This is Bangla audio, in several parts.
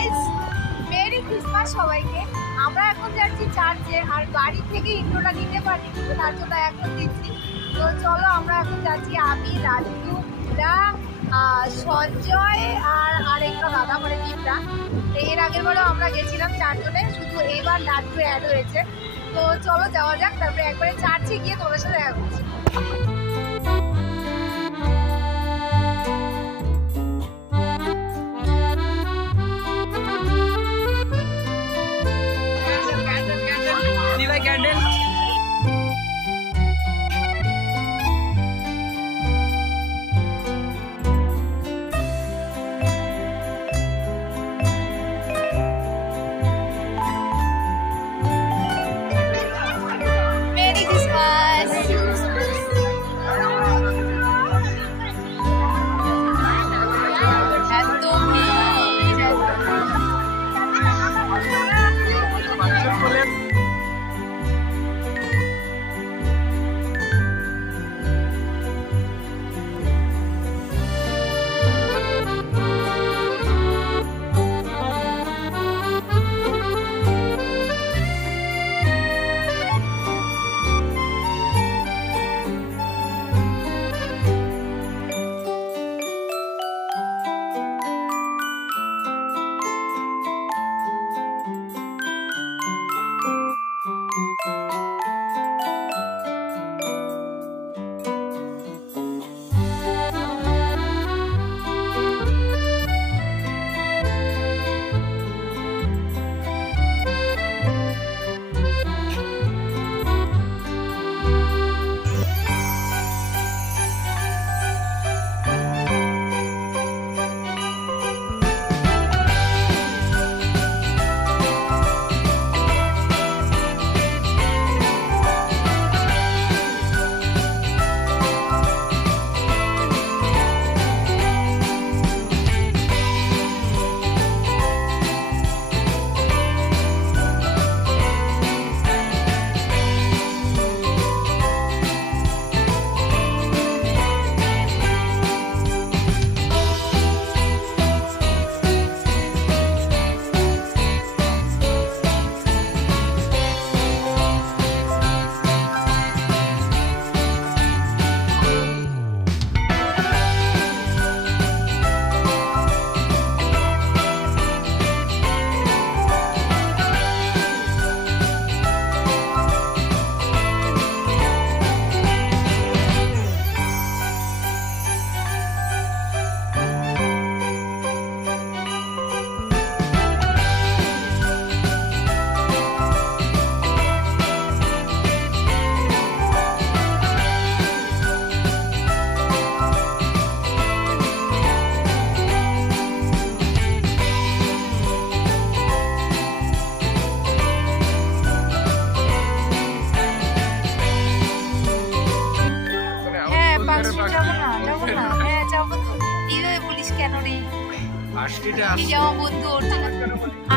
গাইস, মেরি ক্রিসমাস সবাইকে। আমরা এখন যাচ্ছি চার্চে, আর বাড়ি থেকে ইন্ট্রোটা দিতে পারি, তার জন্য এখন দিচ্ছি। তো চলো, আমরা এখন যাচ্ছি, আমি, রাজু, সঞ্জয় আর আরেকটা দাদা, মানে দীপরা। এর আগের বারও আমরা গেছিলাম চারজনে, শুধু এইবার লাড্ডু অ্যাড হয়েছে। তো চলো যাওয়া যাক, তারপরে একবারে চার্চে গিয়ে তোমাদের সাথে দেখা করছি।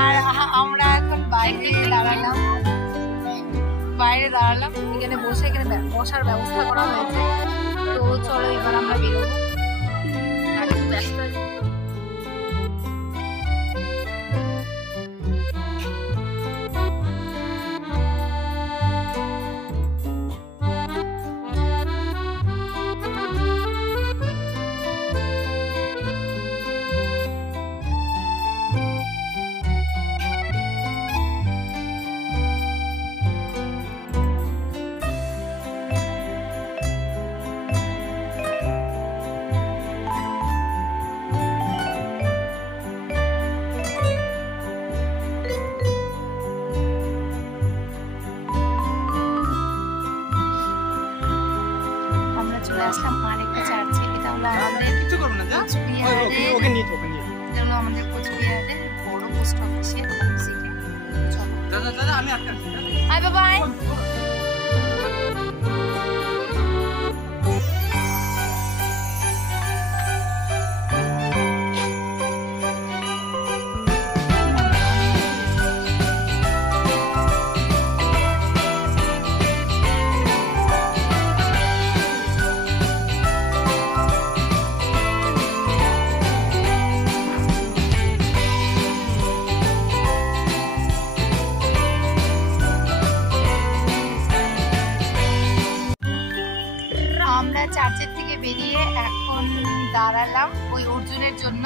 আর আমরা এখন বাইরে দাঁড়ালাম, এখানে বসে, এখানে বসার ব্যবস্থা করা হয়েছে। তো চলো এবার আমরা বেরোবো। ব্যস্ত আরেকটা চার্চে। এটা হলো আমাদের কোচবিহারের বড় পোস্ট অফিসের অপোজিটে। Bye bye. দাঁড়ালাম ওই অর্জুনের জন্য।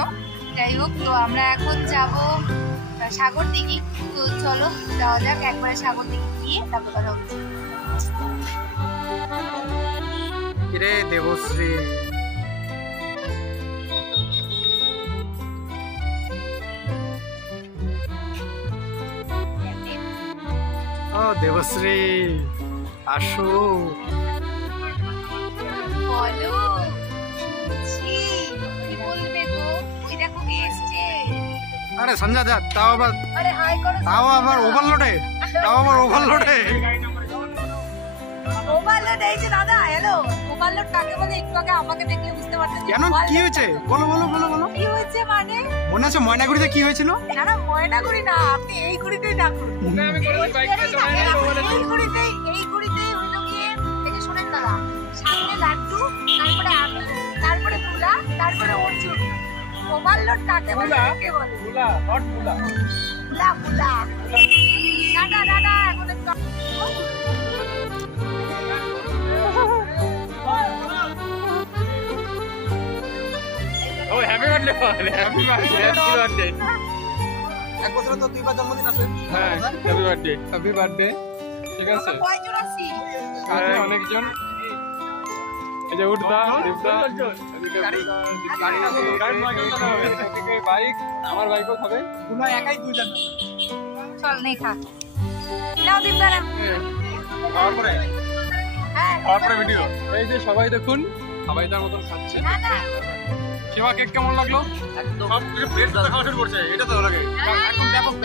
যাই হোক, তো আমরা এখন যাব সাগর দিঘি। তো চলো যাওয়া যাক, একবারে সাগর দিঘি গিয়ে তারপর কথা হচ্ছে। রে দেবশ্রী, ও দেবশ্রী আসো। বলো, শুনছি, কি বলবে গো? ওই দেখো কে এসছে। আরে সঞ্জয় দা, তাও আবার আরে হাই করো। ওভারলোডে। ওভারলোড এই যে দাদা, হ্যালো। ওভারলোড কাকে বলে একটু আগে আমাকে দেখলে বুঝতে পারতেন। কেন, কি হয়েছে? বলো। কি হয়েছে মানে? মনে আছে ময়নাগুড়িতে কি হয়েছিল? না ময়নাগুড়ি না, আপনি এই গুড়িতেই ডাকুন। এই গুড়িতেই হলো গিয়ে দেখে শোনেন দাদা, সামনে লাড্ডু, তারপরে আমি, তারপরে ফুলা, তারপরে অর্জুন। ওভারলোড কাকে বলে? কে বলে? ফুলা, নট ফুলা। ফুলা। দাদা এখন একটু ও হ্যাপি বার্থডে। এক বছর তো দুইবার জন্মদিন আছে। হ্যাঁ, হ্যাপি বার্থডে। ঠিক আছে, কয়জন আছি? অনেকজন। এই যে উঠদা, দীপদা, বাইক, আমার বাইকও খাবে। পুরো একাই দুইজন। চল নেই খা। নাও দীপদা না। খাওয়ার পরে হ্যাঁ, ভিডিও। এই যে সবাই দেখুন, সবাই তার মতন খাচ্ছে। না শিবা, কেক কেমন লাগলো? একদম প্লেট তো খাওয়া শুরু করছে, এটা তো লাগে এখন ব্যাপক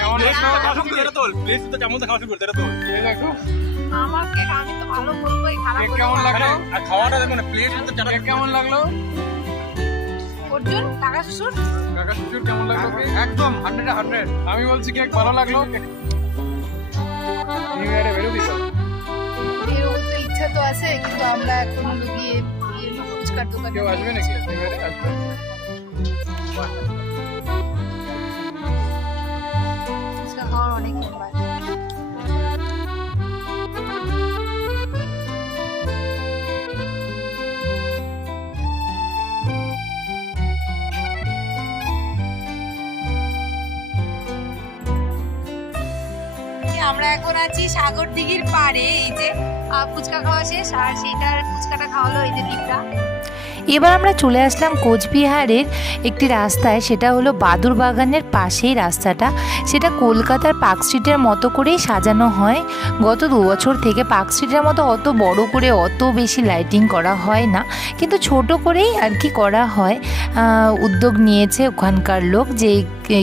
কেমন খাওয়া শুরু করছে, এটা তো প্লেট তো কেমন খাওয়া শুরু করছে, এটা তো এই দেখো আমার কেক। আমি তো ভালো বলবোই, খারাপ কেক কেমন লাগলো? আর খাওয়াটা দেখো না, প্লেট তো চাটা কেক কেমন লাগলো? অর্জুন কাকা শ্বশুর কেমন লাগলো? একদম 100 আমি বলছি কেক ভালো লাগলো। নিউ ইয়ারে বেরো দিছো? এরও তো ইচ্ছা তো আছে, কিন্তু আমরা এখন গিয়ে ফুচকার দোকানে। কেউ আসবে নাকি নিউ ইয়ারে? আসবে। ফুচকা খাওয়ার অনেক ব্যাপার। আমরা এখন আছি সাগর দিঘির পাড়ে। এই যে ফুচকা খাওয়া শেষ, আর সেইটার ফুচকাটা খাওয়ালো এই যে দীপরা। এবার আমরা চলে আসলাম কোচবিহারের একটি রাস্তায়, সেটা হলো বাদুর বাগানের পাশেই রাস্তাটা। সেটা কলকাতার পার্ক স্ট্রিটের মতো করেই সাজানো হয়। গত 2 বছর থেকে পার্ক স্ট্রিটের মতো অত বড় করে অত বেশি লাইটিং করা হয় না, কিন্তু ছোট করেই আর কি করা হয়। উদ্যোগ নিয়েছে ওখানকার লোক যে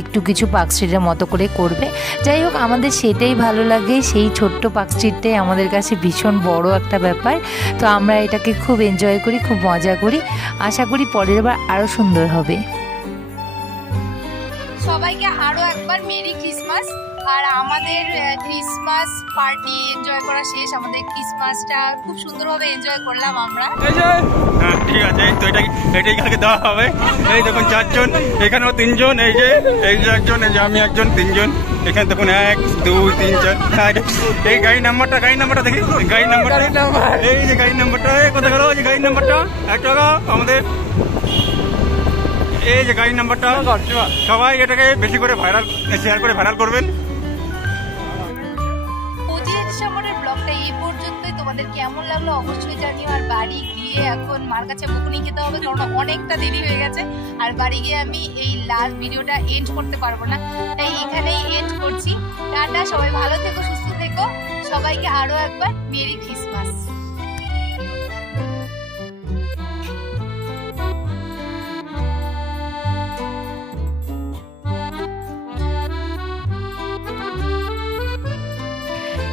একটু কিছু পার্ক স্ট্রিটের মতো করে করবে। যাই হোক, আমাদের সেটাই ভালো লাগে। সেই ছোট্ট পার্ক স্ট্রিটটাই আমাদের কাছে ভীষণ বড় একটা ব্যাপার। তো আমরা এটাকে খুব এনজয় করি, খুব মজা করি। আশা করি পরের বার আরো সুন্দর হবে। সবাইকে আরো একবার মেরি ক্রিসমাস। আর আমাদের ক্রিসমাস পার্টি এনজয় করা শেষ। আমাদের ক্রিসমাসটা খুব সুন্দরভাবে এনজয় করলাম আমরা। ঠিক আছে, তো এটাই কালকে দেওয়া হবে। এই দেখুন 4 জন, এখানেও 3 জন, এই যে একজন, এই যে আমি একজন, 3 জন। এখানে দেখুন 1 2 3 4। এই গাড়ি নাম্বারটা দেখি, গাড়ি নাম্বারটা, এই যে গাড়ি নাম্বারটা কোথায় গেল? এই যে গাড়ি নাম্বারটা একটা আমাদের, এই যে গাড়ি নাম্বারটা। সবাই এটাকে বেশি করে শেয়ার করে ভাইরাল করবেন। 25 ডিসেম্বরের ব্লগটা এই পর্যন্তই। তোমাদের কেমন লাগলো অবশ্যই জানিও। আর বাড়ি গিয়ে এখন মার কাছে বকুনি খেতে হবে, কারণ অনেকটা দেরি হয়ে গেছে। আর বাড়ি গিয়ে আমি এই লাস্ট ভিডিওটা এন্ড করতে পারবো না, তাই এখানেই এন্ড করছি। টাটা, সবাই ভালো থেকো, সুস্থ থেকো। সবাইকে আরো একবার merry Christmas.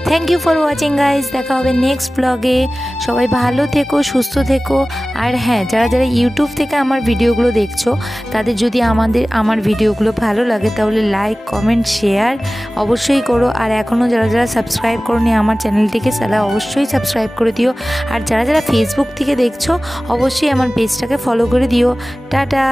Thank you for watching guys. দেখা হবে নেক্সট ব্লগে। সবাই ভালো থেকো, সুস্থ থেকো। আর হ্যাঁ, যারা যারা ইউটিউব থেকে আমার ভিডিওগুলো দেখছো, তাদের যদি আমার ভিডিওগুলো ভালো লাগে তাহলে লাইক, কমেন্ট, শেয়ার অবশ্যই করো। আর এখনও যারা যারা সাবস্ক্রাইব করোনি আমার চ্যানেলটিকে, তারা অবশ্যই সাবস্ক্রাইব করে দিও। আর যারা যারা ফেসবুক থেকে দেখছো, অবশ্যই আমার পেজটাকে ফলো করে দিও। টাটা।